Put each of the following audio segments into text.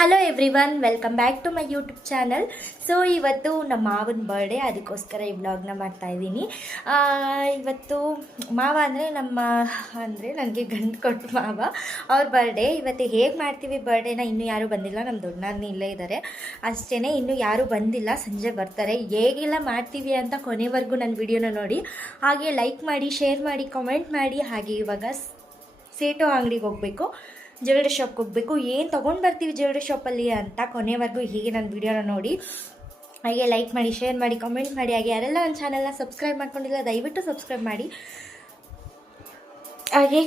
Hello everyone, welcome back to my YouTube channel. So ಇವತ್ತು ನಮ್ಮ ಮಾವನ ಬರ್ಡೇ, ಅದಕ್ಕೋಸ್ಕರ ಈ ವ್ಲಾಗ್ನ ಮಾಡ್ತಾಯಿದ್ದೀನಿ. ಇವತ್ತು ಮಾವ ಅಂದರೆ ನನಗೆ ಗಂಡು ಕೊಟ್ಟು ಮಾವ ಅವ್ರ ಬರ್ಡೇ. ಇವತ್ತು ಹೇಗೆ ಮಾಡ್ತೀವಿ ಬರ್ಡೇನ ಇನ್ನೂ ಯಾರೂ ಬಂದಿಲ್ಲ. ನಮ್ಮ ದೊಡ್ಡನಾದ್ನಿ ಇಲ್ಲೇ ಇದ್ದಾರೆ ಅಷ್ಟೇ, ಇನ್ನೂ ಯಾರೂ ಬಂದಿಲ್ಲ. ಸಂಜೆ ಬರ್ತಾರೆ. ಹೇಗೆಲ್ಲ ಮಾಡ್ತೀವಿ ಅಂತ ಕೊನೆವರೆಗೂ ನನ್ನ ವಿಡಿಯೋನ ನೋಡಿ. ಹಾಗೆ ಲೈಕ್ ಮಾಡಿ, ಶೇರ್ ಮಾಡಿ, ಕಾಮೆಂಟ್ ಮಾಡಿ. ಹಾಗೆ ಇವಾಗ ಸೇಟೋ ಅಂಗಡಿಗೆ ಹೋಗಬೇಕು, ಜ್ಯುವೆಲ್ರಿ ಶಾಪ್ಗೆ ಹೋಗಬೇಕು. ಏನು ತೊಗೊಂಡು ಬರ್ತೀವಿ ಜ್ಯುವೆಲ್ರಿ ಶಾಪಲ್ಲಿ ಅಂತ ಕೊನೆವರೆಗೂ ಹೀಗೆ ನನ್ನ ವಿಡಿಯೋನ ನೋಡಿ. ಹಾಗೆ ಲೈಕ್ ಮಾಡಿ, ಶೇರ್ ಮಾಡಿ, ಕಾಮೆಂಟ್ ಮಾಡಿ. ಹಾಗೆ ಯಾರೆಲ್ಲ ನನ್ನ ಚಾನಲ್ನ ಸಬ್ಸ್ಕ್ರೈಬ್ ಮಾಡ್ಕೊಂಡಿಲ್ಲ ದಯವಿಟ್ಟು ಸಬ್ಸ್ಕ್ರೈಬ್ ಮಾಡಿ. ಹಾಗೆ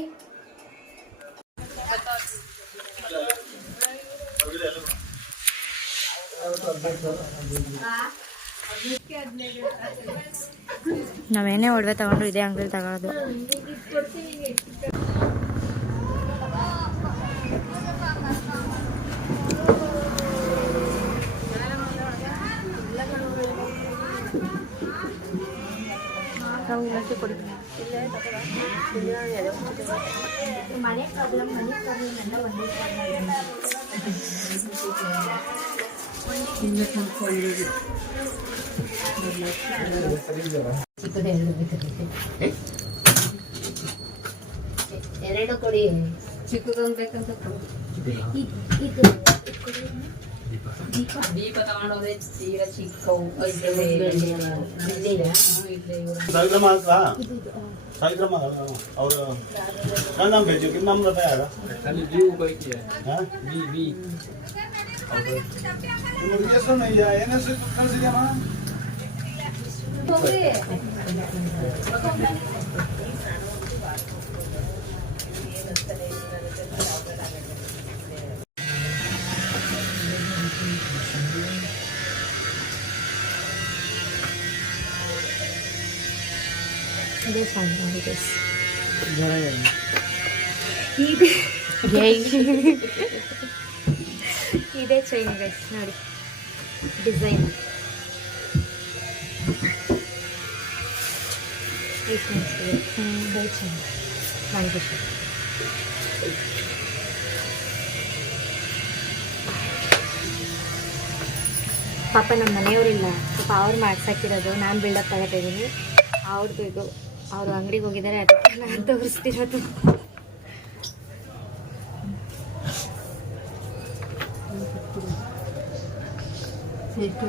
ನಾವೇನೇ ಒಡವೆ ತಗೊಂಡು ಇದೇ ಅಂಗಡಿಲಿ ತಗೊಳ್ಳೋದು. ಕೊಡಿ ಮನೆ ಪ್ರಾಬ್ಲಮ್ ಎಲ್ಲ ಒಂದೇ ಎರಡು ಕೊಡಿ. ಚಿಕ್ಕದೊಂದು ಬೇಕಂತ ದೀಪ ತಗೊಂಡೋದ್ರೆ ತೀರ ಚಿಕ್ಕವು. और क्या नाम भेजो, कितना नाम बताया खाली व्यू कोई किया है बी बी नोटिफिकेशन नहीं आया है ना, से कल से जमा ಇದೇ ಫೈನ್ ನೋಡಿ ಗೈಸ್. ಇದೇ ಚೈನ್ ಗೈಸ್ ನೋಡಿ, ಡಿಸೈನ್ ಚೈನ್ ನನಗೆ ಪಾಪ ನಮ್ಮ ಮನೆಯವರಿಲ್ಲ, ಪಾಪ ಅವ್ರು ಮಾಡ್ಸಾಕಿರೋದು. ನಾನು ಬಿಲ್ಡಪ್ ತಗೋತಿದ್ದೀನಿ. ಅವ್ರದ್ದು ಇದು ಅವರು ಅಂಗಡಿಗೆ ಹೋಗಿದ್ದಾರೆ, ಅದಕ್ಕೆ ನಾನು ತೋರಿಸ್ತಿರೋದು. ಎಷ್ಟು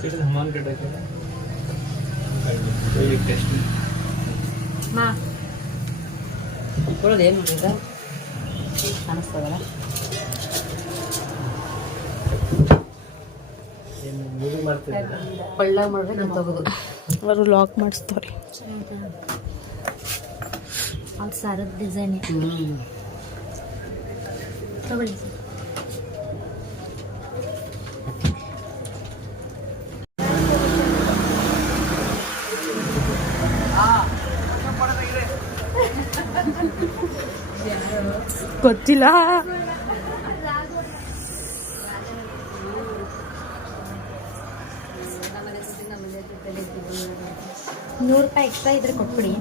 40 हमारे टेस्ट ಮಾ ಕೊಡೋದು ಏನು ಮಾಡಿದ ಕಾಣಿಸ್ತದಲ್ಲ. ಒಳ್ಳೆ ಮಾಡಿದ್ರೆ ನಾನು ತಗೋದು. ಅವರು ಲಾಕ್ ಮಾಡಿಸ್ತಾರೆ. ಅವ್ರು ಸಾರದ ಡಿಸೈನ್ ತಗೊಳ್ಳಿ. ಗೊತ್ತಿಲ್ಲ. 100 ರೂಪಾಯಿ ಎಕ್ಸ್ಟ್ರಾ ಇದ್ರೆ ಕೊಟ್ಬಿಡಿ.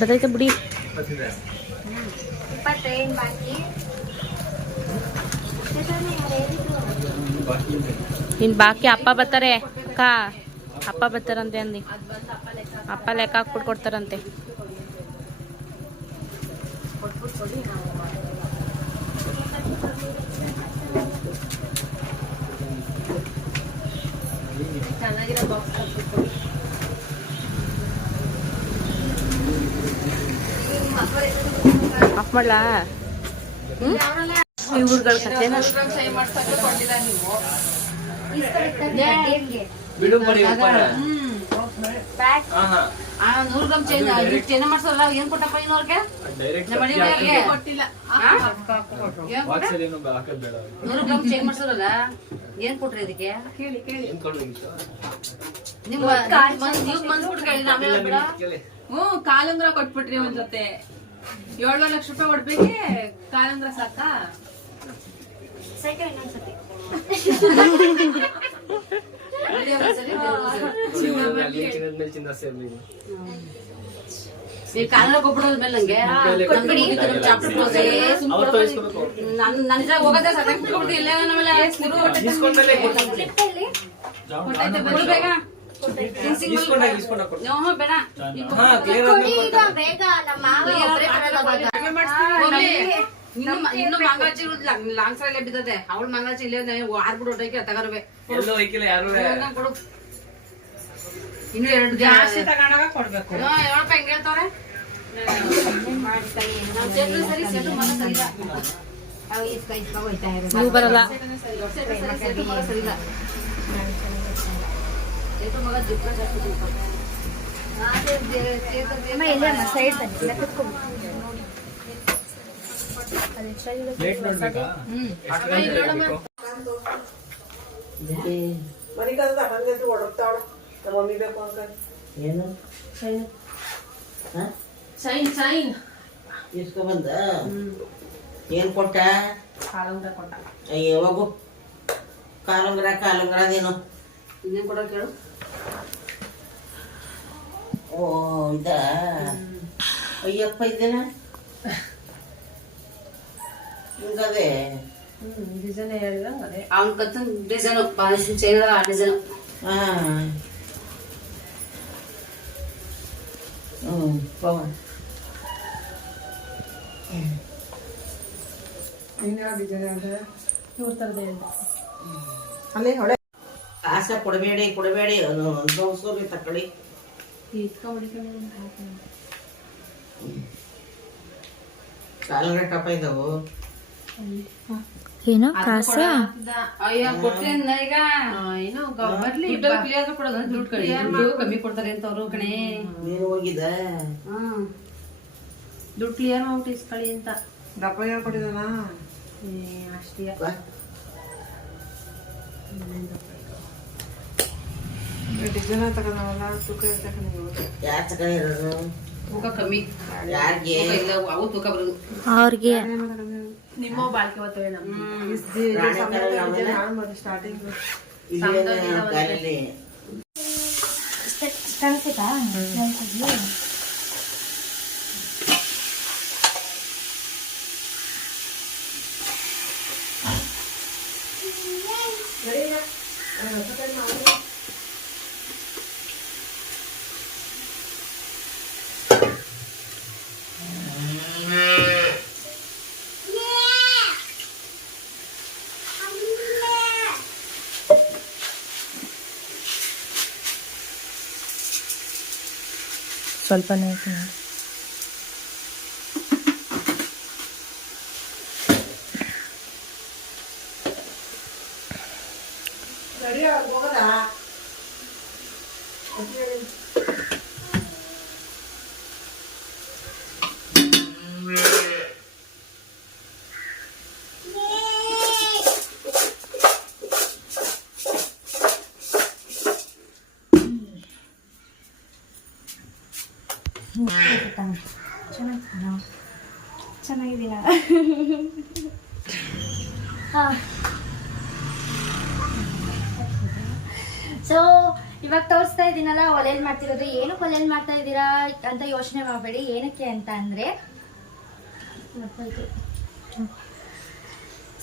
ಬದೈತೆ ಬಿಡಿ. 20 ಬಾಕಿ ಇನ್ನು ಬಾಕಿ ಅಪ್ಪ ಬರ್ತಾರೆ ಅಕ್ಕ, ಅಪ್ಪ ಬರ್ತಾರಂತೆ ಅಂದು ಅಪ್ಪ ಲೆಕ್ಕ ಹಾಕ್ಬಿಟ್ಟು ಕೊಡ್ತಾರಂತೆ. ಆಫ್ ಮಾಡ್ಲಾ? ಇವ್ರುಗಳ ಕಥೆನ ಬಿಡು ಮಾಡಿ 100 ಗ್ರಾಮ್ ಚೈನ್ ಮಾಡ್ಸಲ್ಲ. ಏನ್ ಕೊಟ್ಟಪ್ಪ ಇನ್ನೋರ್ಗೆ? ಕೊಟ್ಟಿಲ್ಲ. 100 ಗ್ರಾಮ್ ಚೈನ್ ಮಾಡ್ಸಲ್ಲ. ಏನ್ ಕೊಟ್ರಿ ಇದಕ್ಕೆ? ನೀವು ಮನ್ಸ್ಬಿಟ್ಟು ಕೇಳಿ ಆಮೇಲೆ ಬಿಡ. ಕಾಲುಂಗ್ರ ಕೊಟ್ಬಿಟ್ರಿ ಒಂದ್ ಜೊತೆ 7 ಲಕ್ಷ ರೂಪಾಯಿ ಕೊಡ್ಬೇಕೆ ಕಾಲುಂಗ್ರ ಸಾಕಾ? ಸೈಕಲ್ ಇನ್ನೊಂದ್ಸತಿ ಈ ಕಾಲ ಕೊಟ್ಬಿಡೋದ್ಮೇಲೆ ನಂಗೆ ಚಾಪ್ಟರ್ ಕ್ಲೋಸೇ ನನ್ನ ಹೋಗದೆ ಸರ್ಟಿಫಿಕೇಟ್ ಇಲ್ಲೇ ನಮ್ಮೆಲ್ಲ ಬೇಗ ಬೇಡ ಬೇಗ ನಮ್ಮ ಮಾವ ಒಬ್ರೇ ಬರಲ್ಲ ಬೇಗ. ಇನ್ನು ಮಂಗಳಾಚಿ ಲಾಂಗ್ ಸೈಡ್ ಬಿದ್ದದೆ ಅವಳು ಮಂಗಳಾಚಿ ಇಲ್ಲೇ ಆರ್ಬಿಟ್ಟು ಹೊಟ್ಟಕ್ಕೆ ತಗರ್ವೆ ಎಲ್ಲೋ ಐಕಿಲ್ಲ ಯಾರು ಕೊಡು. ಇನ್ನು 2 ಜಾಸ್ತಿ ತಗೊಂಡಾಗ ಕೊಡ್ಬೇಕು. 7 ರೂಪಾಯಿ ಹೆಂಗ್ ಹೇಳ್ತವ್ರೆ? ನೀವು ಬರಲ್ಲ. ಅಮ್ಮ ಇಲ್ಲ ಅಮ್ಮ ಸೈಡ್ ಬನ್ನಿ ಇಲ್ಲ ಕುತ್ಕೊಂಡು ಪ್ಲೇಟ್ ನೋಡ್ಬೇಕಾ ಎಷ್ಟು ಗಂಟೆ ಬೇಕು? ಮನಿಕಂದ ಹಂಗಂತ ಹೊಡಕ್ತಾಳ ನಮ್ಮ ಮಮ್ಮಿ ಬೇಕು ಅಂತ ಏನು ಸೈನ್ ಇಸ್ಕೊ ಬಂದ ಏನ್ ಕೊಟ್ಟ ಕಾಲುಂಗ್ರ ಕೊಟ್ಟ. ಅಯ್ಯ ಹೋಗು ಕಾಲುಂಗ್ರ ಅದೇನು ಇನ್ನೇನ್ ಕೊಡೋ ಕೇಳು. ಓ ಇದ ಅಯ್ಯಪ್ಪ ಇದ್ದೇನ ಹಿಂಗದೆ ಡಿಸೈನ್ ಹೇಳಿದ ಅದೇ ಅವ್ನ ಕತ್ತನ್ ಡಿಸೈನ್ ಚೈನದ ಆ ಡಿಸೈನ್. ಹಾ ಪವನ್ ಇವ್ರ ತರದೇ ಇಲ್ಲ. ಅಲ್ಲೇ ಹೊಳೆ ಕಾಸ ಕೊಡಬೇಡಿ ದೋಸೋರಿ ತಕ್ಕಳಿ ಕಾಲುಂಗ್ರ ಟಪ ಇದ್ದಾವು ಏನೋ ಕಾಸ ಅಯ್ಯ ಕೊಟ್ರಿ ಈಗ ಏನು ಬರ್ಲಿ ಕ್ಲಿಯರ್ ಕೊಡೋದು ದುಡ್ಡು ಕಮ್ಮಿ ಕೊಡ್ತಾರೆ ಅಂತ ಅವ್ರು ಕಣೆ. ನೀನು ಹೋಗಿದ ದುಡ್ಡು ಕ್ಲಿಯರ್ ಮಾಡ್ಬಿಟ್ಟು ಇಸ್ಕೊಳ್ಳಿ ಅಂತ ದಪ್ಪ ಹೇಳ್ಕೊಟ್ಟಿದ್ದಾನ ಅಷ್ಟೇ. ಯಾರ ತಗೊಂಡು ಇರೋದು ತೂಕ ಕಮ್ಮಿ ಯಾರಿಗೆ ಇಲ್ಲ ಅವು ತೂಕ ಬರೋದು. ಅವ್ರಿಗೆ ನಿಮ್ಮ ಬಾಳ್ಕೆ ಹೋಗ್ತವೆ ಗಾಲಿಲಿ ಕಳ್ಸಿತಾ ಸ್ವಲ್ಪನೇ ಆಯ್ತು ನೋಡಿ. ಚೆನ್ನಾಗಿದ್ದೀನ ಸೊ ಇವಾಗ ತೋರಿಸ್ತಾ ಇದ್ದೀನಲ್ಲ ಒಲೆಯಲ್ಲಿ ಮಾಡ್ತಿರೋದು. ಏನಕ್ಕೆ ಒಲೆಯಲ್ಲಿ ಮಾಡ್ತಾ ಇದ್ದೀರಾ ಅಂತ ಯೋಚನೆ ಮಾಡಬೇಡಿ. ಏನಕ್ಕೆ ಅಂತ ಅಂದರೆ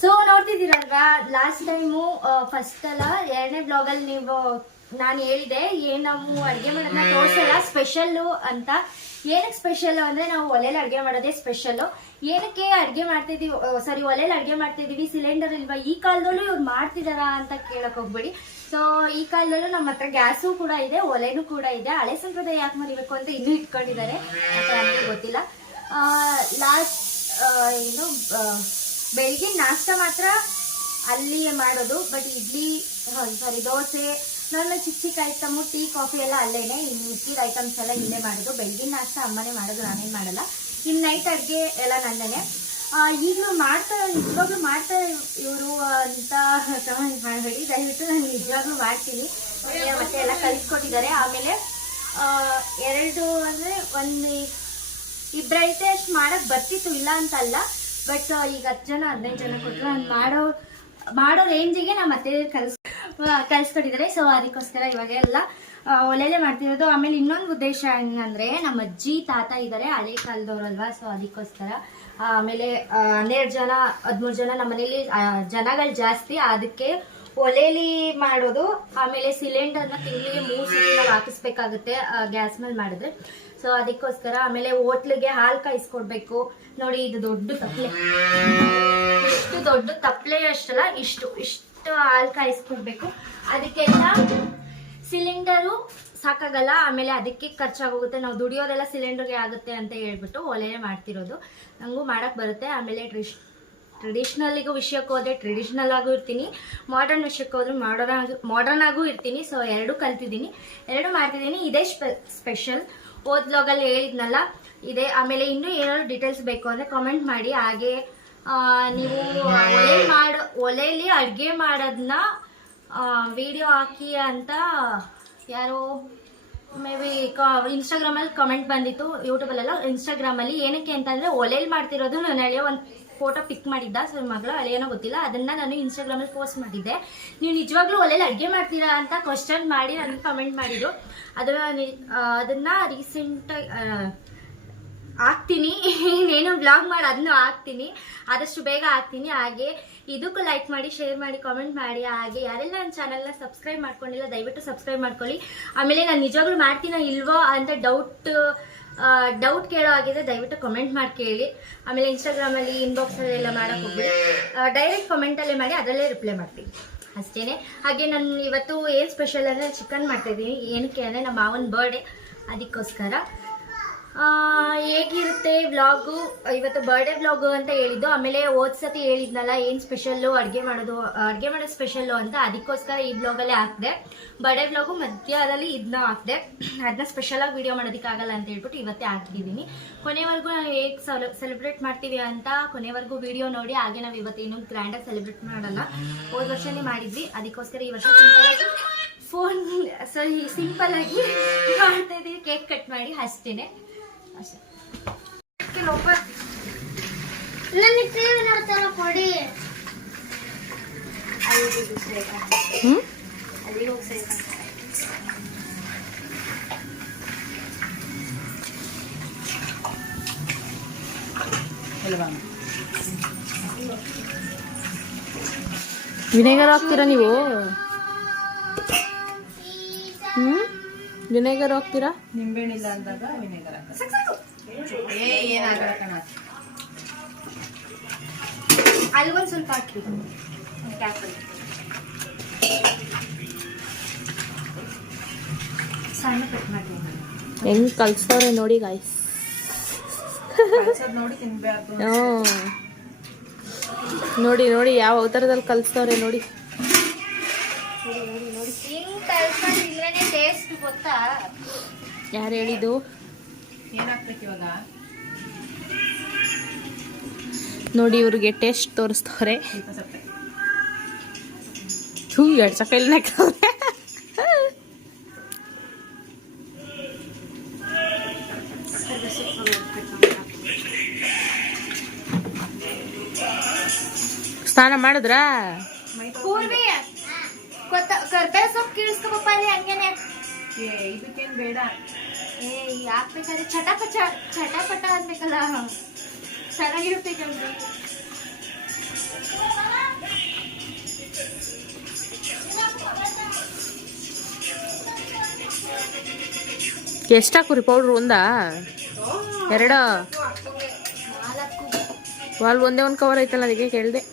ಸೊ ನೋಡ್ತಿದ್ದೀರಲ್ವಾ ಲಾಸ್ಟ್ ಟೈಮು ಫಸ್ಟ್ ಅಲ್ಲ 2ನೇ ಬ್ಲಾಗಲ್ಲಿ ನೀವು ನಾನು ಹೇಳಿದೆ ಏನು ನಾವು ಅಡುಗೆ ಮಾಡೋದನ್ನ ತೋರಿಸಲ್ಲ ಸ್ಪೆಷಲ್ಲು ಅಂತ. ಏನಕ್ಕೆ ಸ್ಪೆಷಲ್ಲು ಅಂದರೆ ನಾವು ಒಲೆಯಲ್ಲಿ ಅಡುಗೆ ಮಾಡೋದೇ ಸ್ಪೆಷಲ್ಲು. ಏನಕ್ಕೆ ಅಡುಗೆ ಮಾಡ್ತಿದ್ದೀವಿ ಸಾರಿ ಒಲೆಯಲ್ಲಿ ಅಡುಗೆ ಮಾಡ್ತಿದ್ದೀವಿ ಸಿಲಿಂಡರ್ ಇಲ್ವಾ ಈ ಕಾಲದಲ್ಲೂ ಇವ್ರು ಮಾಡ್ತಿದಾರಾ ಅಂತ ಕೇಳಕ್ಕೆ ಹೋಗ್ಬೇಡಿ. ಸೊ ಈ ಕಾಲದಲ್ಲೂ ನಮ್ಮ ಹತ್ರ ಗ್ಯಾಸು ಕೂಡ ಇದೆ ಒಲೆನೂ ಕೂಡ ಇದೆ. ಹಳೆ ಸಂಪ್ರದಾಯ ಯಾಕೆ ಮರಿಬೇಕು ಅಂತ ಇನ್ನೂ ಇಟ್ಕೊಂಡಿದ್ದಾರೆ ಅಂತ ನನಗೆ ಗೊತ್ತಿಲ್ಲ. ಲಾಸ್ಟ್ ಏನು ಬೆಳಗಿನ ನಾಷ್ಟ ಮಾತ್ರ ಅಲ್ಲಿ ಮಾಡೋದು. But idli sorry dosa normal ಚಿಕ್ಕ ಐಟಮು ಟೀ ಕಾಫಿ ಎಲ್ಲ ಅಲ್ಲೇನೆ. ಇನ್ನು ಮಿಕ್ಕಿದ ಐಟಮ್ಸ್ ಎಲ್ಲ ಇಲ್ಲೇ ಮಾಡೋದು. ಬೆಳಗಿನ ನಾಷ್ಟ ಅಮ್ಮನೇ ಮಾಡೋದು, ನಾನೇನು ಮಾಡಲ್ಲ. ಇನ್ನು ನೈಟ್ ಅಡುಗೆ ಎಲ್ಲ ನನ್ನನೇ. ಈಗಲೂ ನಿಜವಾಗ್ಲೂ ಮಾಡ್ತಾರೆ ಇವರು ಅಂತ ಕಮೆಂಟ್ ಮಾಡಬೇಡಿ ದಯವಿಟ್ಟು. ನಾನು ನಿಜವಾಗ್ಲೂ ಮಾಡ್ತೀನಿ. ಮತ್ತೆ ಎಲ್ಲ ಕಲಿಸ್ಕೊಟ್ಟಿದ್ದಾರೆ. ಆಮೇಲೆ 2 ಅಂದರೆ ಇಬ್ಬರೈತೆ ಅಷ್ಟು ಮಾಡೋಕ್ಕೆ ಬರ್ತಿತ್ತು, ಇಲ್ಲ ಅಂತಲ್ಲ. ಬಟ್ ಈಗ 10 ಜನ 15 ಜನ ಕೊಟ್ಟರು ನಾನು ಮಾಡೋ ರೇಂಜಿಗೆ ನಮ್ಮ ಮತ್ತೆ ಕಲಿಸ್ಕೊಟ್ಟಿದ್ದಾರೆ. ಸೊ ಅದಕ್ಕೋಸ್ಕರ ಇವಾಗೆಲ್ಲ ಒಲೆಯಲ್ಲೇ ಮಾಡ್ತಿರೋದು. ಆಮೇಲೆ ಇನ್ನೊಂದು ಉದ್ದೇಶ ಏನಂದರೆ ನಮ್ಮ ಅಜ್ಜಿ ತಾತ ಇದ್ದಾರೆ, ಹಳೆ ಕಾಲದವ್ರಲ್ವಾ. ಸೊ ಅದಕ್ಕೋಸ್ಕರ ಆಮೇಲೆ 12 ಜನ 13 ಜನ ನಮ್ಮ ಮನೇಲಿ ಜನಗಳು ಜಾಸ್ತಿ, ಅದಕ್ಕೆ ಒಲೆಯಲ್ಲಿ ಮಾಡೋದು. ಆಮೇಲೆ ಸಿಲಿಂಡರ್ನ ತಿಂಗಳಿಗೆ 3 ಸತಿ ನಾವು ಹಾಕಿಸ್ಬೇಕಾಗುತ್ತೆ ಗ್ಯಾಸ್ ಮೇಲೆ ಮಾಡಿದ್ರೆ. ಸೊ ಅದಕ್ಕೋಸ್ಕರ ಆಮೇಲೆ ಹೋಟ್ಲಿಗೆ ಹಾಲು ಕಾಯಿಸ್ಕೊಡ್ಬೇಕು. ನೋಡಿ ಇದು ದೊಡ್ಡ ತಪ್ಪಲೆ, ಎಷ್ಟು ದೊಡ್ಡ ತಪ್ಪಲೆ ಅಷ್ಟಲ್ಲ, ಇಷ್ಟು ಹಾಲು ಕಾಯಿಸ್ಕೊಡ್ಬೇಕು. ಅದಕ್ಕೆಲ್ಲ ಸಿಲಿಂಡರು ಸಾಕಾಗಲ್ಲ, ಆಮೇಲೆ ಅದಕ್ಕೆ ಖರ್ಚಾಗೋಗುತ್ತೆ. ನಾವು ದುಡಿಯೋದೆಲ್ಲ ಸಿಲಿಂಡರ್ಗೆ ಆಗುತ್ತೆ ಅಂತ ಹೇಳ್ಬಿಟ್ಟು ಒಲೆಯೇ ಮಾಡ್ತಿರೋದು. ನನಗೂ ಮಾಡೋಕ್ಕೆ ಬರುತ್ತೆ. ಆಮೇಲೆ ಟ್ರೆಡಿಷ್ನಲ್ಗೂ ವಿಷಯಕ್ಕೆ ಹೋದರೆ ಟ್ರೆಡಿಷ್ನಲ್ ಆಗೂ ಇರ್ತೀನಿ, ಮಾಡರ್ನ್ ವಿಷಯಕ್ಕೆ ಹೋದ್ರೆ ಮಾಡರ್ನ್ ಆಗೂ ಇರ್ತೀನಿ. ಸೊ 2 ಕಲ್ತಿದ್ದೀನಿ, 2 ಮಾಡ್ತಿದ್ದೀನಿ. ಇದೇ ಸ್ಪೆಷಲ್. ಓದ್ಲೋಗಲ್ಲಿ ಹೇಳಿದ್ನಲ್ಲ ಇದೆ. ಆಮೇಲೆ ಇನ್ನೂ ಏನಾದ್ರು ಡೀಟೇಲ್ಸ್ ಬೇಕು ಅಂದರೆ ಕಮೆಂಟ್ ಮಾಡಿ. ಹಾಗೆ ನೀವು ಒಲೆಯಲ್ಲಿ ಅಡುಗೆ ಮಾಡೋದನ್ನ ವಿಡಿಯೋ ಹಾಕಿ ಅಂತ ಯಾರೋ ಮೇ ಬಿ ಇನ್ಸ್ಟಾಗ್ರಾಮಲ್ಲಿ ಕಮೆಂಟ್ ಬಂದಿತ್ತು, ಯೂಟ್ಯೂಬಲ್ಲೆಲ್ಲ. ಇನ್ಸ್ಟಾಗ್ರಾಮಲ್ಲಿ ಏನಕ್ಕೆ ಅಂತಂದರೆ ಒಲೆಯಲ್ಲಿ ಮಾಡ್ತಿರೋದು ನಾನು ಹಳೆಯ ಒಂದು ಫೋಟೋ ಪಿಕ್ ಮಾಡಿದ್ದ. ಸೊ ಮಗಳು ಹಳೆಯನೋ ಗೊತ್ತಿಲ್ಲ, ಅದನ್ನು ನಾನು ಇನ್ಸ್ಟಾಗ್ರಾಮಲ್ಲಿ ಪೋಸ್ಟ್ ಮಾಡಿದ್ದೆ. ನೀವು ನಿಜವಾಗ್ಲೂ ಒಲೆಯಲ್ಲಿ ಅಡುಗೆ ಮಾಡ್ತೀರಾ ಅಂತ ಕ್ವಶನ್ ಮಾಡಿ ನನಗೆ ಕಮೆಂಟ್ ಮಾಡಿದ್ರು. ಅದನ್ನು ರೀಸೆಂಟಾಗಿ ಹಾಕ್ತೀನಿ, ಇನ್ನೇನು ಬ್ಲಾಗ್ ಮಾಡಿ ಅದನ್ನು ಹಾಕ್ತೀನಿ, ಆದಷ್ಟು ಬೇಗ ಹಾಕ್ತೀನಿ. ಹಾಗೆ ಇದಕ್ಕೂ ಲೈಕ್ ಮಾಡಿ, ಶೇರ್ ಮಾಡಿ, ಕಾಮೆಂಟ್ ಮಾಡಿ. ಹಾಗೆ ಯಾರೆಲ್ಲ ನನ್ನ ಚಾನಲ್ನ ಸಬ್ಸ್ಕ್ರೈಬ್ ಮಾಡ್ಕೊಂಡಿಲ್ಲ ದಯವಿಟ್ಟು ಸಬ್ಸ್ಕ್ರೈಬ್ ಮಾಡ್ಕೊಳ್ಳಿ. ಆಮೇಲೆ ನಾನು ನಿಜವಾಗ್ಲೂ ಮಾಡ್ತೀನೋ ಇಲ್ವೋ ಅಂತ ಡೌಟ್ ಕೇಳೋ ಆಗಿದೆ, ದಯವಿಟ್ಟು ಕಮೆಂಟ್ ಮಾಡಿ ಕೇಳಿ. ಆಮೇಲೆ ಇನ್ಸ್ಟಾಗ್ರಾಮಲ್ಲಿ ಇನ್ಬಾಕ್ಸಲ್ಲೆಲ್ಲ ಮಾಡೋಕ್ಕೆ ಹೋಗ್ಬಿಡಿ, ಡೈರೆಕ್ಟ್ ಕಮೆಂಟಲ್ಲೇ ಮಾಡಿ, ಅದರಲ್ಲೇ ರಿಪ್ಲೈ ಮಾಡ್ತೀನಿ ಅಷ್ಟೇ. ಹಾಗೆ ನಾನು ಇವತ್ತು ಏನು ಸ್ಪೆಷಲ್ ಅಂದರೆ ಚಿಕನ್ ಮಾಡ್ತಾಯಿದ್ದೀನಿ. ಏನಕ್ಕೆ ಅಂದರೆ ನಮ್ಮ ಮಾವನ ಬರ್ಡೇ, ಅದಕ್ಕೋಸ್ಕರ. ಹೇಗಿರುತ್ತೆ ವ್ಲಾಗು, ಇವತ್ತು ಬರ್ಡೇ ವ್ಲಾಗು ಅಂತ ಹೇಳಿದ್ದು. ಆಮೇಲೆ ಸತಿ ಹೇಳಿದ್ನಲ್ಲ ಏನು ಸ್ಪೆಷಲ್ಲು ಅಡುಗೆ ಮಾಡೋದು ಸ್ಪೆಷಲ್ಲು ಅಂತ, ಅದಕ್ಕೋಸ್ಕರ ಈ ಬ್ಲಾಗಲ್ಲೇ ಹಾಕಿದೆ. ಬರ್ಡೇ ವ್ಲಾಗು ಮಧ್ಯದಲ್ಲಿ ಇದನ್ನ ಹಾಕಿದೆ. ಅದನ್ನ ಸ್ಪೆಷಲಾಗಿ ವೀಡಿಯೋ ಮಾಡೋದಕ್ಕಾಗಲ್ಲ ಅಂತ ಹೇಳ್ಬಿಟ್ಟು ಇವತ್ತೇ ಹಾಕಿದ್ದೀನಿ. ಕೊನೆವರೆಗೂ ನಾವು ಹೇಗೆ ಸೆಲೆಬ್ರೇಟ್ ಮಾಡ್ತೀವಿ ಅಂತ ಕೊನೆವರೆಗೂ ವೀಡಿಯೋ ನೋಡಿ. ಹಾಗೆ ನಾವು ಇವತ್ತು ಇನ್ನೂ ಗ್ರ್ಯಾಂಡಾಗಿ ಸೆಲೆಬ್ರೇಟ್ ಮಾಡೋಣ, ಹೋದ ವರ್ಷನೇ ಮಾಡಿದ್ವಿ. ಅದಕ್ಕೋಸ್ಕರ ಈ ವರ್ಷ ಸಿಂಪಲ್ಲಾಗಿ ಮಾಡ್ತಾ ಇದ್ದೀವಿ, ಕೇಕ್ ಕಟ್ ಮಾಡಿ ಅಷ್ಟೇ. ವಿನೆಗರ್ ಹಾಕ್ತೀರಾ ನೀವು? ವಿನೆಗರ್ ಹಾಕ್ತೀರಾ? ನಿಂಬೆಹಣ್ಣಿಲ್ಲ ಅಂದಾಗ ವಿನೆಗರ್ ಏನಾಗಲ್ಲ ಕಣ. ಅಲ್ಗೊಂದು ಸ್ವಲ್ಪ ಹಾಕಿ ಸಣ್ಣ ಕಟ್ ಮಾಡಿ. ಹೆಂಗ್ ಕಲ್ಸ್ತವ್ರೆ ನೋಡಿ ಗಾಯ್ಸ್. ನೋಡಿ ತಿನ್ಬಾರ್ದು. ನೋಡಿ ನೋಡಿ ಯಾವ ಅವತಾರದಲ್ಲಿ ಕಲ್ಸ್ತವ್ರೆ ನೋಡಿ. ಹಿಂಗ್ ಕಲ್ಸ್ಕೊಂಡ್ರೆ ಟೇಸ್ಟ್ ಗೊತ್ತಾ? ಯಾರು ಹೇಳಿದ್ದು? ಏನಾಗ್ಬೇಕು ಇವಾಗ ನೋಡಿ ಇವ್ರಿಗೆ ಟೇಸ್ಟ್ ತೋರಿಸ್ತವ್ರೆ. ಸಪ್ಪೆ 2 ಸೆಕೆಂಡ್ ಹಾಕವ್ರೆ. ಸ್ನಾನ ಮಾಡಿದ್ರಾ? ಪೂರ್ವಿ ಕರ್ಬೇವು ಸೊಪ್ಪು ಕೀಳಿಸ್ಕೊಬಪ್ಪ ಅಲ್ಲಿ ಹಂಗೇನೆ. ಇದಕ್ಕೇನ್ ಬೇಡ. ಹಾಕ್ಬೇಕಾದ್ರೆ ಚಟಪಟ ಅನ್ಬೇಕಲ್ಲ, ಚೆನ್ನಾಗಿರುತ್ತೆ ಕಣ್ರಿ. ಎಷ್ಟು ಹಾಕುರಿ ಪೌಡ್ರು? 1 2 ವಾಲ್ ಒಂದೇ ಒಂದು ಕವರ್ ಐತಲ್ಲ, ಅದಕ್ಕೆ ಕೇಳಿದೆ.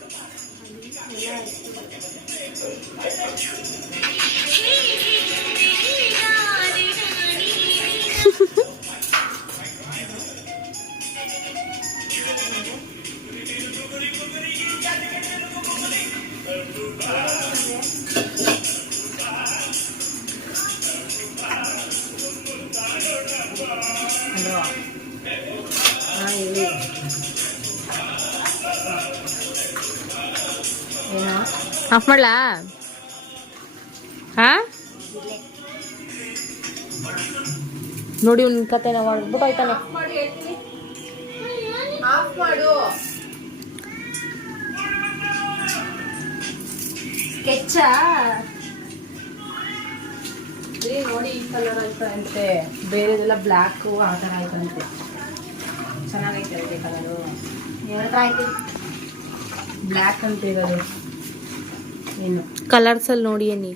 ಆಫ್ ಮಾಡ್ಲಾ? ಹಾ ನೋಡಿ ಒಂದು ಕತೆ ನಾವು ಮಾಡ್ಬಿಟ್ಟು ಹೋಯ್ತಾನೆ. ಮಾಡಿ ಹೇಳ್ತೀನಿ, ಆಫ್ ಮಾಡು. ಸ್ಕೆಚ್ಚ ನೋಡಿ ಈ ಕಲರ್ ಆಯ್ತಂತೆ, ಬೇರೆದೆಲ್ಲ ಬ್ಲ್ಯಾಕ್ ಆ ಥರ ಆಯ್ತಂತೆ. ಚೆನ್ನಾಗೈತೆ ಅದೇ ಕಲರು, ಹೇಳ್ತಾಯ್ತು. ಬ್ಲ್ಯಾಕ್ ಅಂತ ಇರೋದು ಏನು ಕಲರ್ಸ್ ಅಲ್ಲಿ ನೋಡಿ ನೀ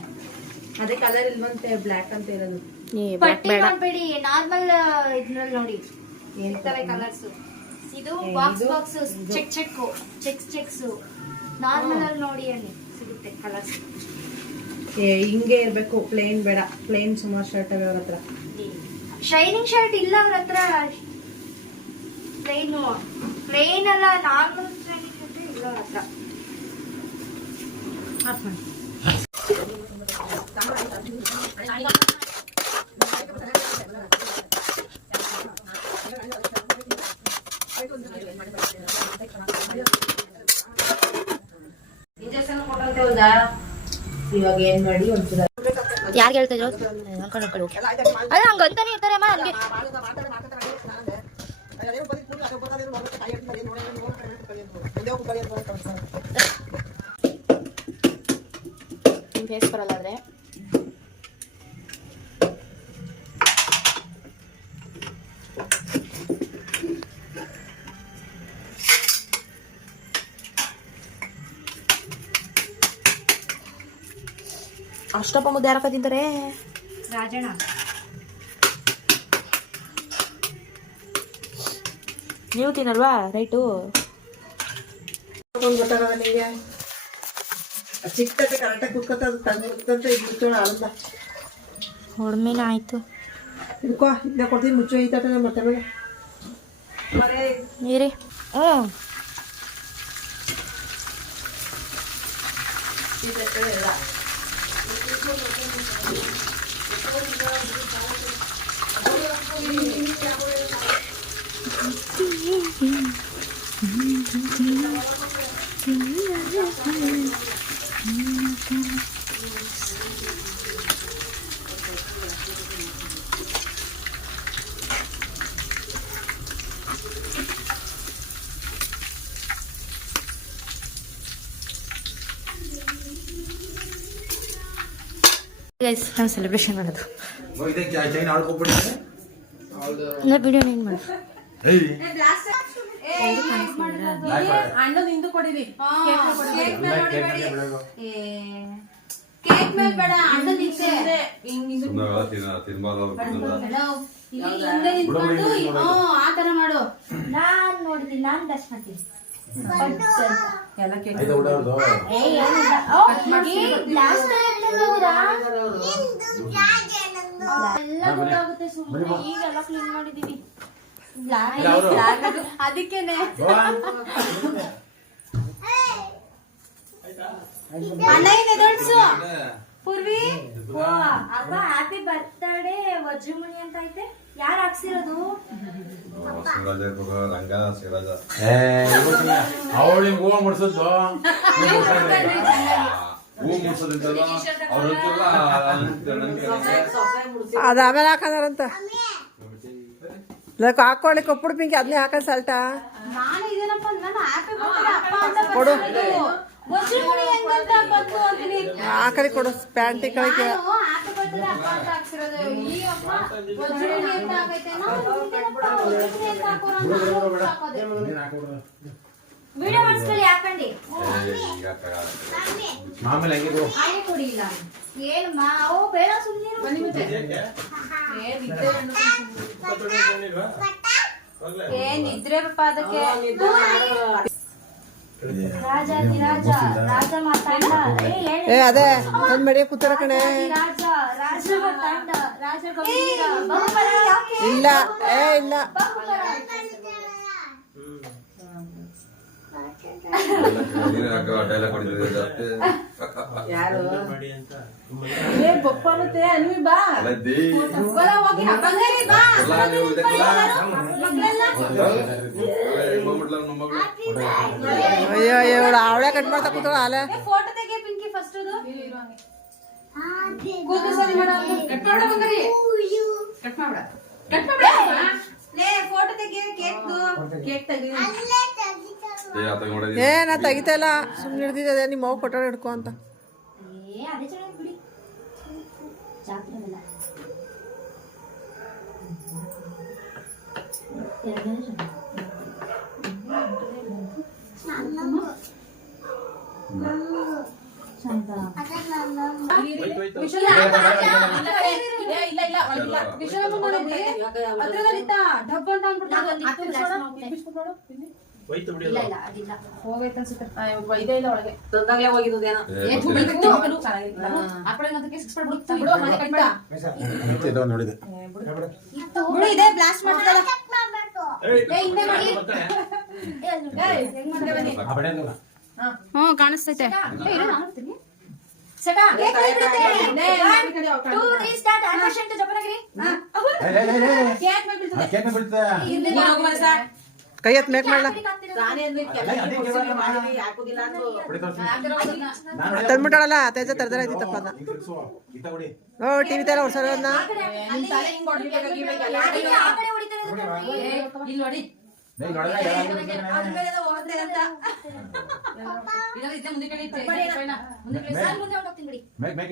ಅದೇ ಕಲರ್ ಇಲ್ವಂತೆ, ಬ್ಲ್ಯಾಕ್ ಅಂತ ಇರೋದು. ಬ್ಲಾಕ್ ಪಟ್ಟಿ ಬೇಡ. ಮಾಡ್ಬೇಡಿ, ನಾರ್ಮಲ್ ಇದ್ರಲ್ಲಿ ನೋಡಿ ಇರ್ತವೆ ಕಲರ್ಸ್. ಇದು ಬಾಕ್ಸ್ ಬಾಕ್ಸ್ ಚೆಕ್ಸ್ ನಾರ್ಮಲ್ ಅಲ್ಲಿ ನೋಡಿ ಅಲ್ಲಿ ಸಿಗುತ್ತೆ ಕಲರ್ಸ್. ಹಿಂಗೆ ಇರ್ಬೇಕು, ಪ್ಲೇನ್ ಬೇಡ. ಪ್ಲೇನ್ ಸುಮಾರು ಶರ್ಟ್ ಅವ್ರ ಹತ್ರ. ಶೈನಿಂಗ್ ಶರ್ಟ್ ಇಲ್ಲ ಅವ್ರ ಹತ್ರ. ಪ್ಲೇನ್ ಅಲ್ಲ, ನಾರ್ಮಲ್ ಶೈನಿಂಗ್ ಶರ್ಟ್ ಇಲ್ಲ ಅವ್ರ ಹತ್ರ. ಇಂಜೆಕ್ಷನ್ ಕೊಟ್ಟಂತೆ ಹೌದಾ? ಇವಾಗ ಏನ್ ಮಾಡಿ ಒಂಚೂರ ಯಾರು ಹೇಳ್ತಿದ್ರು ಅಲ್ಲ ಹಂಗಂತಾನೆ ಇರ್ತಾರೆ ಅಮ್ಮ ಹಂಗೆ. ನಿಮ್ ಫೇಸ್ ಬರಲ್ಲ ಆದ್ರೆ ಅಷ್ಟಪ್ಪ ಮುದ್ದೆ ಯಾರಕ್ಕ ತಿಂತಾರೆ? ರಾಜಣ್ಣ ನೀವು ತಿನ್ನಲ್ವಾ? ರೈಟು. ಗೊತ್ತಾಗಲ್ಲ ನಿಂಗೆ, ಚಿಕ್ಕಕ್ಕೆ ಕರೆಕ್ಟಾಗಿ ಕುತ್ಕೊತದ ತಂತ ಇದು ಮುಚ್ಚೋಣ ಆನಂದ. ಹೊಡ್ಮೇನ ಆಯ್ತು. ಇದ್ಕೋ ಇದನ್ನ ಕೊಡ್ತೀನಿ, ಮುಚ್ಚೋ ಈ ತಟ ಮತ್ತೆ ಮೇಲೆ ನೀರಿ. ಗೈಸ್ ನಾವು ಸೆಲೆಬ್ರೇಷನ್ ಮಾಡೋದು. ವಿಡಿಯೋ ಏನು ಮಾಡಿ ಅಣ್ಣನ ಹಿಂದೂ ಕೊಡಿರಿ. ಕೇಕ್ ಮೇಲೆ ಬೇಡ, ಅಣ್ಣನ ಹಿಂದೆ ಹಿಂದೆ ನಿಂತ್ಕೊಂಡು ಆ ತರ ಮಾಡು. ನಾನ್ ನೋಡಿದ್ದೀನಿ, ನಾನ್ ಡಸ್ಟ್ ಮಾಡ್ತೀನಿ. ಎಲ್ಲ ಕೇಕ್ ಈಗೆಲ್ಲ ಕ್ಲೀನ್ ಮಾಡಿದೀವಿ. ಅದಕ್ಕೇನೆ ಅಣ್ಣ ಇದೆ ದೊಡ್ಸು ಪೂರ್ವಿ. ಅಪ್ಪ ಹ್ಯಾಪಿ ಬರ್ತ್ಡೇ ವಜ್ರಮುನಿ ಅಂತ ಐತೆ. ಯಾರು ಹಾಕ್ಸಿರೋದು? ಅವಳಿಗೆ ಹೂವು ಮುಡ್ಸದ್ದು ಅದು ಆಮೇಲೆ ಹಾಕಂದಾರಂತ. ಲೈಕ್ ಹಾಕೊಳ್ಳಿ ಕೊಪ್ಪುಡು ಪಿಂಕಿ ಅದನ್ನೇ ಹಾಕನ್ ಸಾಲ್ಟ ನಾನು ಇದೇನಪ್ಪ, ನಾನು ಹ್ಯಾಪಿ ಬರ್ತ್ಡೇ ಅಪ್ಪ ಅಂತ ಬರ್ತಿರೋದು. ವಜ್ರಮುನಿ ಹೆಂಗಂತ ಬಂತು ಅಂತೀನಿ. ಆ ಕಡೆ ಕೊಡು, ಪ್ಯಾಂಟ್ ಈ ಕಡೆ. ನಾನು ಹ್ಯಾಪಿ ಬರ್ತ್ಡೇ ಅಪ್ಪ ಅಂತ ಹಾಕ್ಸಿರೋದು. ಈ ಅಪ್ಪ ವಜ್ರಮುನಿ ಅಂತ ಆಗೈತೆ. ನಾನು ಇದೇನಪ್ಪ ವಜ್ರಮುನಿ ಅಂತ ಹಾಕೋರು ಅಂತ ಹಾಕೋದೆ. ವಿಡಿಯೋ ಮಾಡಿಸ್ಕೊಳ್ಳಿ ಹಾಕಂಡಿ. ಆಮೇಲೆ ಹೆಂಗಿದ್ರು ಆಯ್ಕೆ ಕೊಡಿ. ಇಲ್ಲ ಏನಮ್ಮ ಓ ಬೇಡ ಸುಮ್ಮನೆ ಬನ್ನಿ ಮತ್ತೆ ಏನಿದ್ರೆ ಪಾಪ ಅದಕ್ಕೆ. ರಾಜ ರಾಜ ಮಾತಾಡ. ಏ ಅದೇ ಒಂದ್ ಮಡಿಯ ಕೂತಾರ ಕಣೆ. ರಾಜ ರಾಜ ಮಾತಾಡ. ರಾಜ ಗಂಭೀರ ಬಹುಪರ. ಇಲ್ಲ ಏ ಇಲ್ಲ ಬಹುಪರ. ಯಾರು ಏ ಬಪ್ಪ ಅನ್ನುತ್ತೆ ಅನ್ವಿ ಬಾ ಬರ ಹೋಗಿ ಬಂಗಾರಿ ಬಾ ಅಯ್ಯೋ ಇವಳು ಅವಳೆ ಕಟ್ ಮಾಡ್ತಾ ಕೂತಾಳ ಅಲೆ. ಫೋಟೋ ತೆಗೆ ಪಿಂಕಿ ಫಸ್ಟ್ ಅದು ಕೂತು ಸರಿ ಮಾಡ ಕಟ್ ಮಾಡ ಬಂಗಾರಿ ಕಟ್ ಮಾಡ್ಬಿಡ ಕಟ್ ಮಾಡ್ಬಿಡ ಫೋಟೋ ತೆಗಿ ಕೇಕ್ ತೆಗಿ ಏ ನಾ ತೆಗಿತಾ ಇಲ್ಲ ಸುಮ್ಮನೆ ಹಿಡ್ದಿದ್ದೆ ನಿಮ್ಮ ಅವ್ವ ಫೋಟೋ ಹಿಡ್ಕೊ ಅಂತ. ಏ ಅದೇ ಚೆನ್ನಾಗಿ ಬಿಡಿ ಜಾತ್ರೆಲ್ಲ ಡಬ್ಬ ಅಂತ ಹೋಯ್ತು ಬಿಡಿ ಇಲ್ಲ ಇಲ್ಲ ಅದಿಲ್ಲ ಹೋಗೈತೆ ಅನ್ಸುತ್ತೆ ಇದೇ ಇಲ್ಲ ಒಳಗೆ ತಂದಾಗ್ಲೇ ಹೋಗಿದ್ದೋದೇನೋ ನೋಡಿದೆ ಬಿಡು ಇದೇ ಬ್ಲಾಸ್ಟ್ ಮಾಡ್ತಾರಲ್ಲ ಹ್ಞೂ ಕಾಣಿಸ್ತೈತೆ ಕೈ ಎತ್ ಮೇಕ್ ಮಾಡಲ್ಲ ತಂದ್ಬಿಟ್ಟಾಳಲ್ಲ ತೇಜ ತರದರ ಐತಿತ್ತಪ್ಪ ಅದ ಓ ಟಿವಿ ತರ ಹೊಡ್ಸೋದನ್ನ ಇಲ್ಲಿ ನೋಡಿ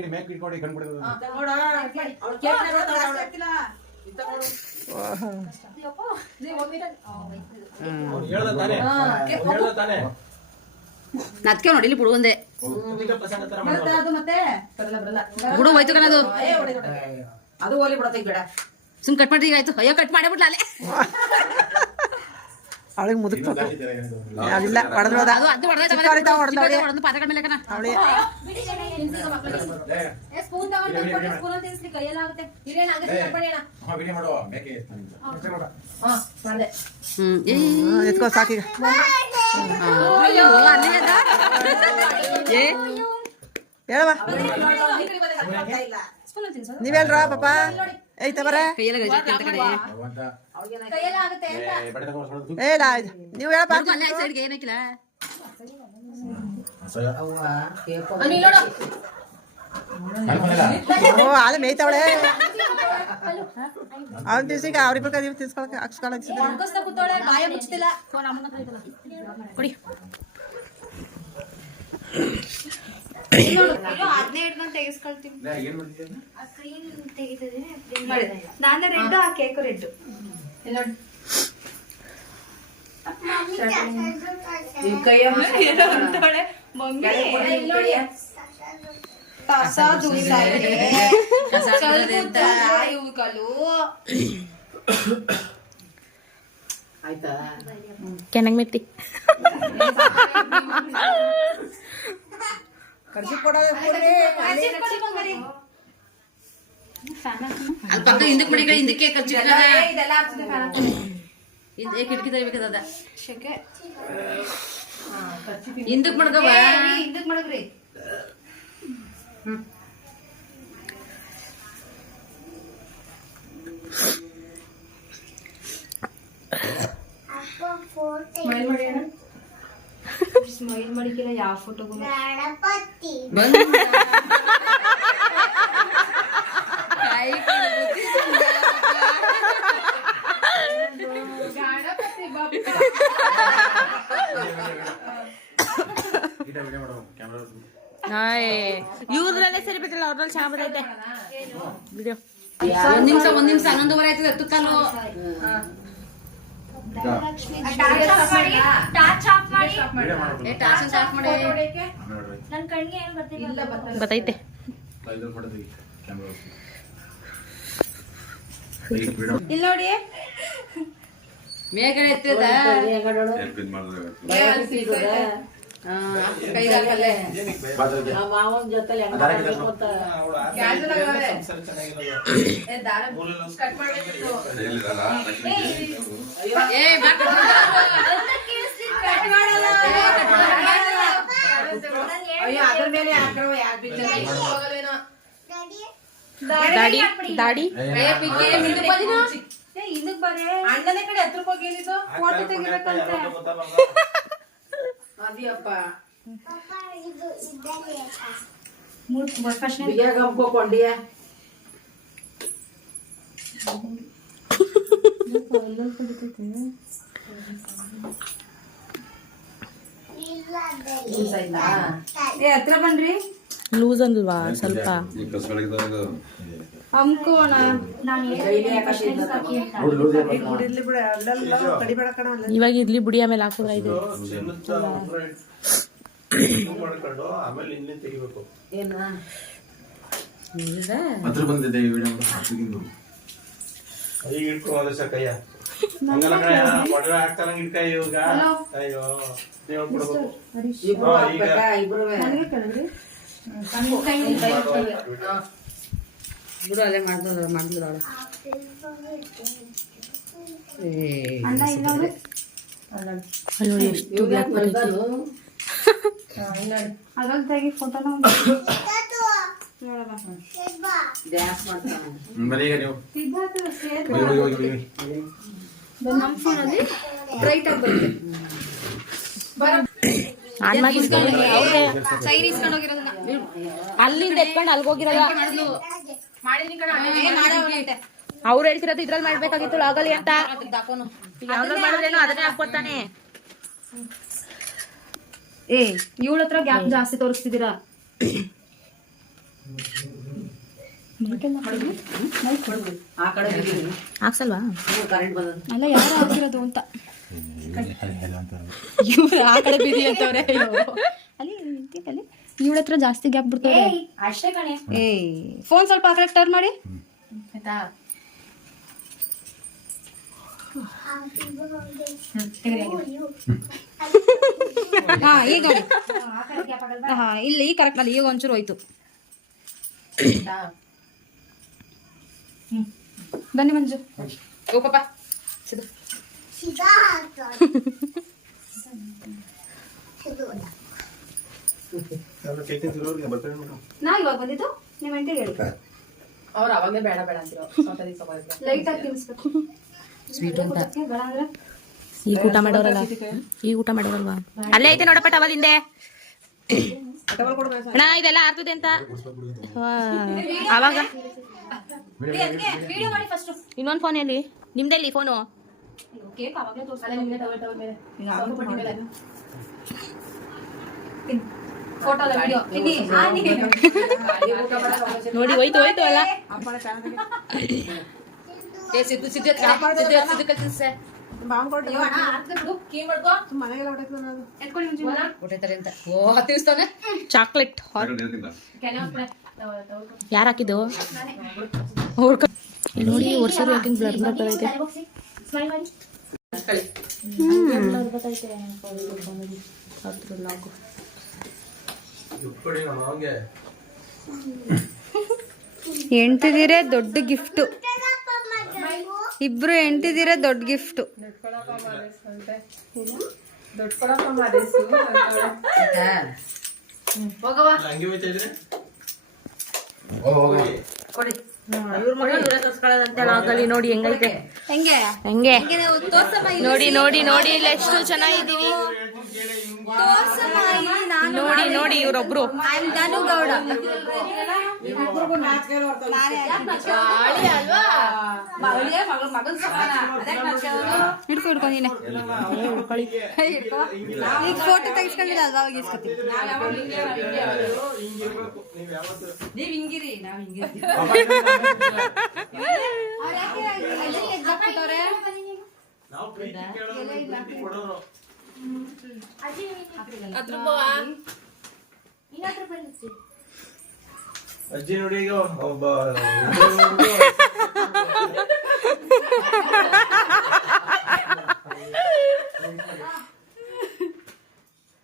ಮೇಕ್ ಇಟ್ಕೊಂಡು ಕಂಡ್ಬಿಡೋದು ಅದಕ್ಕೆ ನೋಡಿ ಇಲ್ಲಿ ಬಿಡುವಂದೆ ಬಿಡು ಹೋಯ್ತು ಕಣದು ಅದು ಹೋಲಿ ಬಿಡತ್ತೆ ಬೇಡ ಸುಮ್ ಕಟ್ ಮಾಡ್ರಿ ಈಗ ಆಯ್ತು ಅಯ್ಯೋ ಕಟ್ ಮಾಡೇ ಬಿಡ್ಲ ಅಲ್ಲೇ ಅವಳಿಗೆ ಮುದುಕ್ ಅದಿಲ್ಲ ಹೊಡೆದ್ರೋದ ಅದು ಅದು ಹೊಡೆದ ಪಾತ್ರೆಗಳ ಮೇಲೆ ಕಣ ಅವಳಿ ಸ್ಪೂನ್ ತಗೊಂಡು ಸ್ಪೂನ್ ತಿನ್ಸ್ಲಿ ಕೈಯಲ್ಲಾಗುತ್ತೆ ಹಿರಿಯಣ್ಣ ವಿಡಿಯೋ ಮಾಡುವ ಮೇಕೆ ಎತ್ಕೋ ಸಾಕೀಗ ಹೇಳವ ನೀವೇಳ್ರ ಪಾಪ ಐತ ಬರ ಕೈಯಲ್ಲಾಗುತ್ತೆ ಏ ನೀವು ಹೇಳಪ್ಪ ಏನಕ್ಕಿಲ್ಲ ಓ ಆಳೆ ಮೇಯ್ತಾವಳೆ ಅವ್ನ ತಿನ್ಸಿಗ ಅವ್ರಿಬ್ರು ನೀವು ತಿನ್ಸ್ಕೊಳಕ್ ಹಾಕ್ಸ್ಕೊಳಕ್ ಕೂತೋಳೆ ಬಾಯ ಮುಚ್ತಿಲ್ಲ ಕೊಡಿ ಅದನ್ನೇ ಹಿಡ್ಕೊಂಡು ತೆಗಿಸ್ಕೊಳ್ತೀನಿ ಏನ್ ಮಾಡ್ತಿದ್ದೆ ಸ್ಕ್ರೀನ್ ತೆಗಿತಿದ್ದೀನಿ ನಾನು ರೆಡ್ ಆ ಕೇಕು ರೆಡ್ ಕಸ ಇವುಗಳು ಆಯ್ತಾ ಕೆನಗ್ ಮೆಟ್ಟಿ ಕರ್ಸಿ ಕೊಡೋದು ಅಲ್ಲಿ ಪಕ್ಕ ಹಿಂದಕ್ಕೆ ಮಡಿಗಳ ಹಿಂದಕ್ಕೆ ಖರ್ಚು ಇದೆಲ್ಲ ಕಿಟಕಿ ತೆಗಿಬೇಕದ ಹಿಂದಕ್ಕೆ ಮಡ್ಕವ ಹಿಂದಕ್ಕೆ ಮಡಗ್ರಿ ಸ್ಮೈಲ್ ಮಾಡಿಕಿಲ್ಲ ಯಾವ ಫೋಟೋಗೂ ಇವ್ರಲ್ಲೇ ಸರಿ ಬಿಟ್ಟಿಲ್ಲ ಅವ್ರಲ್ಲಿ ಚೆನ್ನಾಗ್ ಬರ್ತೈತೆ ವಿಡಿಯೋ ಒಂದ್ ನಿಮಿಷ 11:30 ಆಯ್ತದೆ ತುಕ್ಕಾಲು ಟಾರ್ಚ್ ಆಫ್ ಮಾಡಿ ಟಾರ್ಚ್ ಆಫ್ ಮಾಡಿ ನನ್ನ ಕಣ್ಣಿಗೆ ಏನು ಬರ್ತಿಲ್ಲ ಬರ್ತೈತೆ ಇಲ್ಲಿ ನೋಡಿ ಮೇಘ ಎತ್ತದ ಕೈಗಾಗಲ್ಲೇ ಮಾವನ್ ಜೊತೆ ಅದ್ರ ಮೇಲೆ ದಾಡಿ ದಾಡಿ ಹಿಂದಕ್ ಬರೇ ಅಣ್ಣನೇ ಕಡೆ ಹತ್ರಕ್ಕೆ ಹೋಗಿ ಫೋಟೋ ತೆಗಿಬೇಕಂತ ಅದಿಯಪ್ಪ ಬಿಗಿಯಾಗ ಹಮ್ಕೋಕೊಂಡಿಯ ಏ ಹತ್ರ ಬನ್ರಿ ಲೂಸ್ ಅಲ್ವಾ ಸ್ವಲ್ಪ ಹಮ್ಕೋಣ ಇವಾಗ ಇರ್ಲಿ ಬಿಡಿ ಆಮೇಲೆ ಹಾಕಿದ್ರೆ ಇದು ಮಾಡ್ಕೊಂಡು ಆಮೇಲೆ ಇನ್ನೇನ್ ತೆಗಿಬೇಕು. ಹತ್ರ ಬಂದಿದೆ ಈ ವಿಡಿಯೋ ಈಗ ಇಟ್ಕೊಳ್ಳೋದು ಸರ್ ಕೈಯ ಹಂಗಲ್ಲ ಕೈಯ ಒಡವೆ ಹಾಕ್ತಾರಂಗ ಇಟ್ಕಾಯಿ ಇವಾಗ. ಅಯ್ಯೋ ದೇವ್ರು ಕೊಡ್ಬೇಕು. ಬಿಡು ಅಲ್ಲೇ ಮಾಡ್ತಿದ್ರು ಅಲ್ಲಿ ನೋಡಿ ಎಷ್ಟು ಬ್ಲ್ಯಾಕ್ ಬರ್ತೈತಿ ಅದ್ರಲ್ಲಿ ತೆಗಿ ಫೋಟೋನ ಡ್ಯಾನ್ಸ್ ಮಾಡ್ತಾನೆ. ಬರೀ ಈಗ ನೀವು ನಮ್ಮ ಫೋನಲ್ಲಿ ಬ್ರೈಟ್ ಆಗಿ ಬರುತ್ತೆ. ಸೈನ್ ಇಸ್ಕೊಂಡೋಗಿರೋದನ್ನ ಅಲ್ಲಿಂದ ಎತ್ಕೊಂಡು ಅಲ್ಗೋಗಿರಲ್ಲ ಅವ್ರು ಹೇಳ್ತಿರೋದು ಇದ್ರಲ್ಲಿ ಮಾಡ್ಬೇಕಾಗಿತ್ತು ಆಗಲಿ ಅಂತ. ಯಾವ್ದ್ರಲ್ಲಿ ಮಾಡಿದ್ರೇನು ಅದನ್ನೇ ಹಾಕ್ಕೊತಾನೆ. ಏ ಇವಳ ಹತ್ರ ಗ್ಯಾಪ್ ಜಾಸ್ತಿ ತೋರಿಸ್ತಿದ್ದೀರಾ. ಆ ಕಡೆ ಹಾಕ್ಸಲ್ವಾ ಕರೆಂಟ್ ಬಂದ ಅಲ್ಲ ಯಾರು ಹಾಕಿರೋದು ಅಂತ ಇವ್ರು ಆ ಕಡೆ ಬೀದಿ ಅಂತವ್ರೆ. ಅಲ್ಲಿ ಅಲ್ಲಿ ಇವಳ ಹತ್ರ ಜಾಸ್ತಿ ಗ್ಯಾಪ್ ಬಿಡ್ತಾರೆ ಅಷ್ಟೇ ಕಣೆ. ಏ ಫೋನ್ ಸ್ವಲ್ಪ ಆ ಕಡೆ ಟರ್ನ್ ಮಾಡಿ. ಆಯ್ತಾ? ಹಾ ಈಗ ನೋಡಿ. ಹಾ ಇಲ್ಲಿ ಕರೆಕ್ಟ್ ಅಲ್ಲಿ ಈಗ ಒಂಚೂರು ಹೋಯ್ತು. ಬನ್ನಿ ಮಂಜು. ಓ ಪಾಪ ನಾ ಇವಾಗ ಬಂದಿದ್ದು ನಿಮ್ಮ ಹೆಂಡತಿಗೆ ಹೇಳಿ ಅವ್ರು ಅವಾಗಲೇ ಬೇಡ ಬೇಡ ಅಂತಿರೋ ಲೈಟ್ ಆಗಿ ತಿನ್ನಿಸ್ಬೇಕು. ಸ್ವೀಟ್ ಅಂತ ಬೇಡ ಅಂದ್ರೆ ಈಗ ಊಟ ಮಾಡೋರಲ್ಲ, ಈಗ ಊಟ ಮಾಡೋರಲ್ವಾ. ಅಲ್ಲೇ ಐತೆ ನೋಡಪ್ಪ ಟವಲ್ ಹಿಂದೆ. ಅಣ್ಣ ಇದೆಲ್ಲ ಆರ್ತದೆ ಅಂತ ಅವಾಗ ಇನ್ನೊಂದು ಫೋನ್ ಎಲ್ಲಿ ನಿಮ್ದೆಲ್ಲಿ ಫೋನು? ಕೇಕ್ ಅವಾಗಲೇ ತೋರಿಸ್ತಾರೆ. ಫೋಟೋ ಅಲ್ಲ ವಿಡಿಯೋ ನೋಡಿ ಹೋಯ್ತು ಹೋಯ್ತು ಅಲ್ಲ. ಸಿದ್ದು ಅಂತ ಓ ಹತ್ತಿಸ್ತಾನೆ ಚಾಕ್ಲೇಟ್ ಯಾರು ಹಾಕಿದ್ದು? ನೋಡಿ ವರ್ಷರು ಯಾಕಿಂಗ್ ಬ್ಲರ್ ಬರ್ತೈತೆ. ಹೆಂಡ್ತಿದಿರೇ ದೊಡ್ಡ ಗಿಫ್ಟ್. ಇಬ್ರು ಹೆಂಡ್ತಿದಿರೇ ದೊಡ್ಡ ಗಿಫ್ಟ್. ಹೋಗವ ಹಂಗೆ ಹೋಯ್ತಾ ಇದ್ರೆ ಕೊಡಿ ಇವ್ರ ಮಗ ಇವರೇ ತೋರ್ಸ್ಕೊಳ್ಳೋದಂತೆ ನಾಗಲ್ಲಿ. ನೋಡಿ ಹೆಂಗೈತೆ ಹೆಂಗೆ ಹೆಂಗೆ ನೋಡಿ ನೋಡಿ ನೋಡಿ ಇಲ್ಲಿ ಎಷ್ಟು ಚೆನ್ನಾಗಿದ್ದೀವಿ. ನೋಡಿ ನೋಡಿ ಇವ್ರೊಬ್ರು ನಾನು ಗೌಡ ಹಿಡ್ಕೊ ಹಿಡ್ಕೊ ನೀನೆ. ಈಗ ಫೋಟೋ ತೆಗಿಸ್ಕೊಂಡಿಲ್ಲ ಅಲ್ವಾ ಅವಾಗ ಇಸ್ಕೊತೀವಿ. ನೀವ್ ಹಿಂಗಿರಿ ನಾವ್ ಹಿಂಗಿರಿ. ನಾವು ಪ್ರೀತಿ ಕೇಳೋದು ಪ್ರೀತಿ ಕೊಡೋರು. ಅಜ್ಜಿ ನೋಡಿ ಈಗ ಒಬ್ಬ ಒಂದ್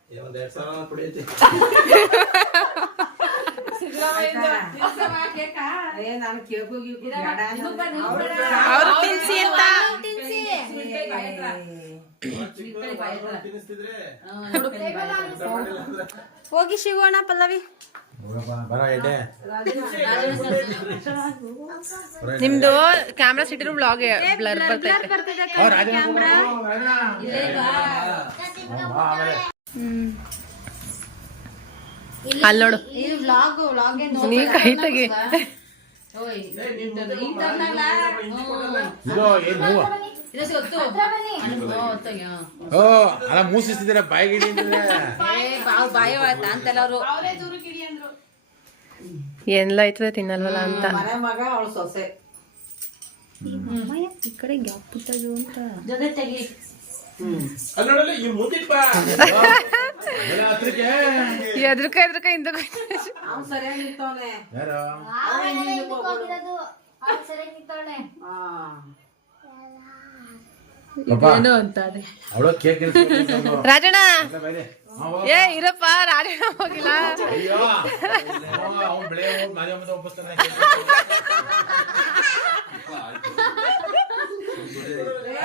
2,000 ಕುಡಿಯೈತಿ. ನಾನು ಕೇಳ್ಕೊ ಅವ್ರು ತಿನ್ಸಿ ಅಂತ ತಿನ್ನಿಸ್ತಿದ್ರೆ ಹೋಗಿ ಶಿವಣ್ಣ ಪಲ್ಲವಿ. ಬರ ಎಡೆ ನಿಮ್ದು ಕ್ಯಾಮ್ರಾ ಸಿಟ್ಟಿರೋ ಬ್ಲಾಗ್ ಬ್ಲರ್ ಬರ್ತೈತೆ. ಅಲ್ಲಿ ನೋಡು ಇದು ವ್ಲಾಗ್ ನೀ ಕೈ ತೆಗಿ. ಇದು ಏನ್ ನೋವು ಓ ಅಲ್ಲ ಮೂಸಿಸ್ತಿದ್ದೀರ ಬಾಯಿಗೆ ಬಾಯ ಅಂತೆಲ್ಲ ಅವರು ಅವರೇ ದೂರು ಕಿಡಿ ಅಂದ್ರು. ಎಲ್ಲ ಆಯ್ತದೆ ತಿನ್ನಲ್ವಲ್ಲ ಅಂತ. ಮನೆ ಮಗ ಅವಳು ಸೊಸೆ ಈ ಕಡೆ ಗ್ಯಾಪ್ ಪುಟ್ಟದು ಅಂತ ಜೊತೆ ತೆಗಿ. ಅಲ್ಲಿ ನೋಡಲ್ಲ ಈ ಮುಗಿತ್ ಬಾ ಹತ್ರಕ್ಕೆ ಎದ್ರಕ ಹಿಂದೆ ಅವ್ನು ಸರಿಯಾಗಿ ನಿಂತವನೆ. ಯಾರು ಹೋಗಿರೋದು ಅವ್ರು ಸರಿಯಾಗಿ ನಿಂತವಳೆ. ಏನೋ ಅಂತ ಅದೇ ಅವಳು ಕೇಕ್ ರಾಜಣ್ಣ ಏ ಇರಪ್ಪ ರಾಜಣ್ಣ ಹೋಗಿಲ್ಲ. ಅಯ್ಯೋ ಅವ್ನು ಬೆಳೆ ಹೋಗಿ ಮನೆ ಮುಂದೆ ಒಪ್ಪಿಸ್ತಾನೆ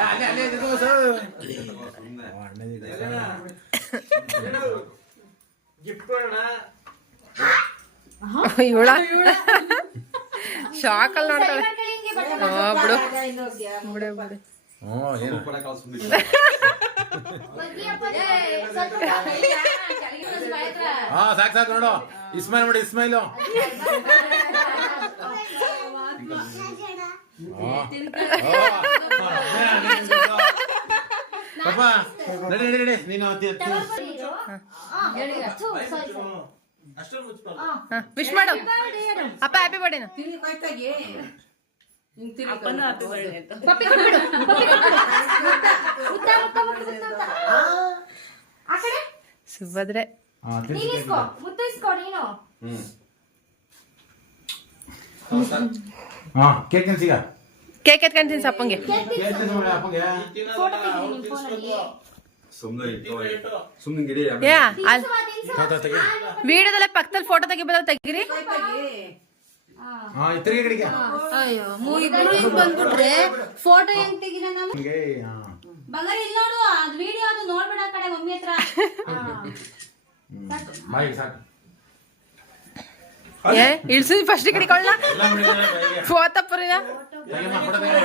ಅಲ್ಲೇ ಗಿಫ್ಟ್ ಕೊಡೋಣ. ಇವಳ ಶಾಕ್ ಅಲ್ಲಿ ನೋಡ್ತಾಳೆ. ಬಿಡು ಬಿಡು ಬಿಡು. ಹ್ಞೂ ಏನು ಹಾ ಸಾಕು ಸಾಕು ನೋಡು ಇಸ್ಮಾಯಿಲ್ ನೋಡಿ ಇಸ್ಮಾಯಿಲು ಪಾಪ ನಡಿ ನಡಿ ನಡಿ ನೀನು ಅಷ್ಟೊಂದು ಮುಚ್ಬಾರ್ದು. ವಿಶ್ ಮಾಡು ಅಪ್ಪ ಹ್ಯಾಪಿ ಬರ್ಡೇ. ತಿರುಗಿ ಕೈ ತೆಗಿ. ಹಿಂಗ್ ತಿರುಗಿ ಮುತ್ತ ಆ ಕಡೆ ಸುಭದ್ರೆ ನೀನ್ ಇಸ್ಕೋ, ಮುತ್ತು ಇಸ್ಕೋ ನೀನು. ಹಾ ಕೇಕ್ ತಿನ್ಸಿಗ ಕೇಕ್ ಎತ್ಕೊಂತೀನಿ ಸಪ್ಪಂಗೆ. ಕೇಕ್ ತಿನ್ಸೋಣ ಅಪ್ಪಂಗೆ ಫೋಟೋ ತೆಗಿ ನಿನ್ ಫೋನಲ್ಲಿ. ಯಾ ವಿಡಿಯೋದಲ್ಲ ಪಕ್ಕದಲ್ಲಿ ಫೋಟೋ ತೆಗಿಬೋದಲ್ಲ ತೆಗೀರಿ. ಹಾ ತಿರುಗಿ ಕಡೆಗೆ ಇಬ್ರು ಬಂದ್ಬಿಟ್ರೆ ಫೋಟೋ ಹೆಂಗ್ ತೆಗಿದ ನಾನು ಹಂಗೆ ಹಾ ಬಂಗಾರ ಇಲ್ಲಿ ನೋಡು, ಅದ್ ವಿಡಿಯೋ ಅದು ನೋಡ್ಬೇಡ ಆ ಕಡೆ ಮಮ್ಮಿ ಹತ್ರ. ಬಾಯಿಗೆ ಸಾಕು ಏ ಇಳ್ಸಿದ್ ಫಸ್ಟ್ ಕಡೆ ಕೊಳ್ಳ ಎಲ್ಲ ಮಾಡಿದ್ರೆ ಬಾಯಿಗೆ ಫೋಟೋ ಪುರಿನ ತೆಗೆಮ್ಮ, ಫೋಟೋ ತೆಗೆ.